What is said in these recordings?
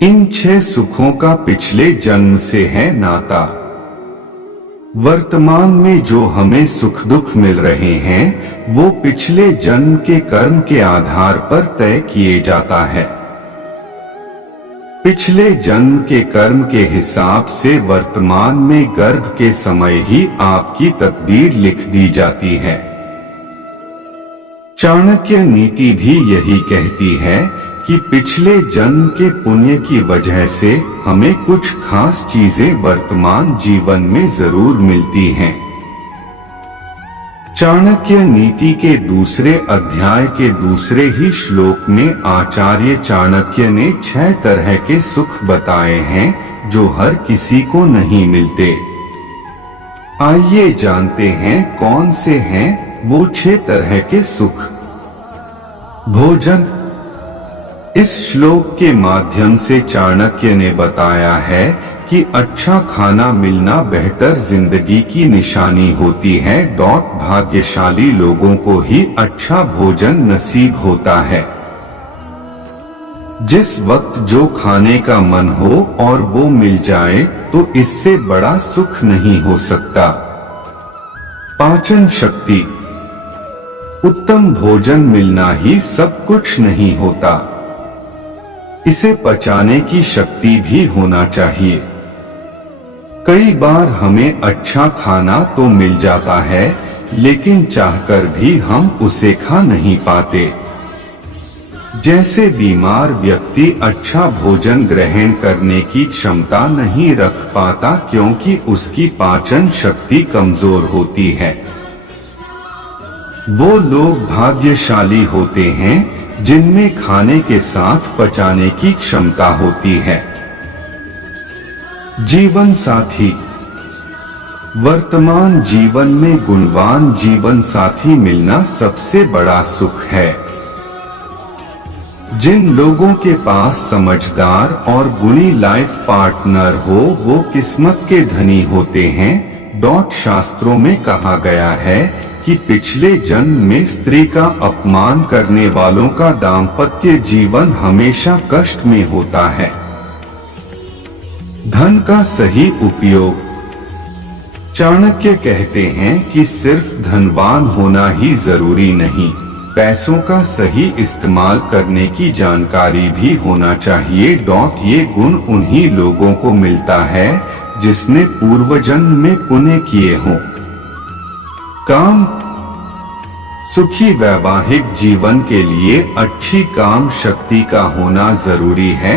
इन 6 सुखों का पिछले जन्म से है नाता। वर्तमान में जो हमें सुख दुख मिल रहे हैं वो पिछले जन्म के कर्म के आधार पर तय किए जाता है। पिछले जन्म के कर्म के हिसाब से वर्तमान में गर्भ के समय ही आपकी तकदीर लिख दी जाती है। चाणक्य नीति भी यही कहती है कि पिछले जन्म के पुण्य की वजह से हमें कुछ खास चीजें वर्तमान जीवन में जरूर मिलती हैं। चाणक्य नीति के दूसरे अध्याय के दूसरे ही श्लोक में आचार्य चाणक्य ने 6 तरह के सुख बताए हैं जो हर किसी को नहीं मिलते। आइए जानते हैं कौन से हैं वो 6 तरह के सुख। भोजन। इस श्लोक के माध्यम से चाणक्य ने बताया है कि अच्छा खाना मिलना बेहतर जिंदगी की निशानी होती है। भाग्यशाली लोगों को ही अच्छा भोजन नसीब होता है। जिस वक्त जो खाने का मन हो और वो मिल जाए तो इससे बड़ा सुख नहीं हो सकता। पाचन शक्ति। उत्तम भोजन मिलना ही सब कुछ नहीं होता, इसे पचाने की शक्ति भी होना चाहिए। कई बार हमें अच्छा खाना तो मिल जाता है लेकिन चाहकर भी हम उसे खा नहीं पाते। जैसे बीमार व्यक्ति अच्छा भोजन ग्रहण करने की क्षमता नहीं रख पाता क्योंकि उसकी पाचन शक्ति कमजोर होती है। वो लोग भाग्यशाली होते हैं जिनमें खाने के साथ पचाने की क्षमता होती है। जीवन साथी। वर्तमान जीवन में गुणवान जीवन साथी मिलना सबसे बड़ा सुख है। जिन लोगों के पास समझदार और गुणी लाइफ पार्टनर हो वो किस्मत के धनी होते हैं। शास्त्रों में कहा गया है कि पिछले जन्म में स्त्री का अपमान करने वालों का दाम्पत्य जीवन हमेशा कष्ट में होता है। धन का सही उपयोग। चाणक्य कहते हैं कि सिर्फ धनवान होना ही जरूरी नहीं, पैसों का सही इस्तेमाल करने की जानकारी भी होना चाहिए। ये गुण उन्हीं लोगों को मिलता है जिसने पूर्व जन्म में पुण्य किए हों। काम। सुखी वैवाहिक जीवन के लिए अच्छी काम शक्ति का होना जरूरी है।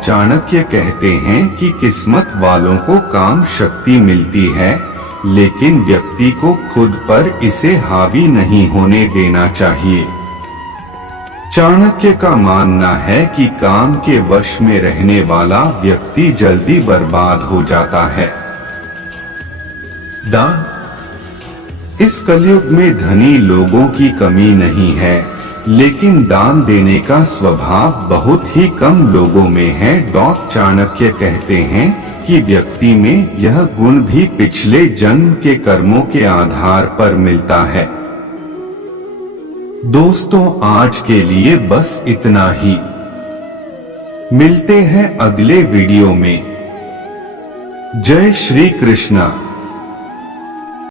चाणक्य कहते हैं कि किस्मत वालों को काम शक्ति मिलती है लेकिन व्यक्ति को खुद पर इसे हावी नहीं होने देना चाहिए। चाणक्य का मानना है कि काम के वश में रहने वाला व्यक्ति जल्दी बर्बाद हो जाता है। दान। इस कलयुग में धनी लोगों की कमी नहीं है लेकिन दान देने का स्वभाव बहुत ही कम लोगों में है। चाणक्य कहते हैं कि व्यक्ति में यह गुण भी पिछले जन्म के कर्मों के आधार पर मिलता है। दोस्तों आज के लिए बस इतना ही। मिलते हैं अगले वीडियो में। जय श्री कृष्णा।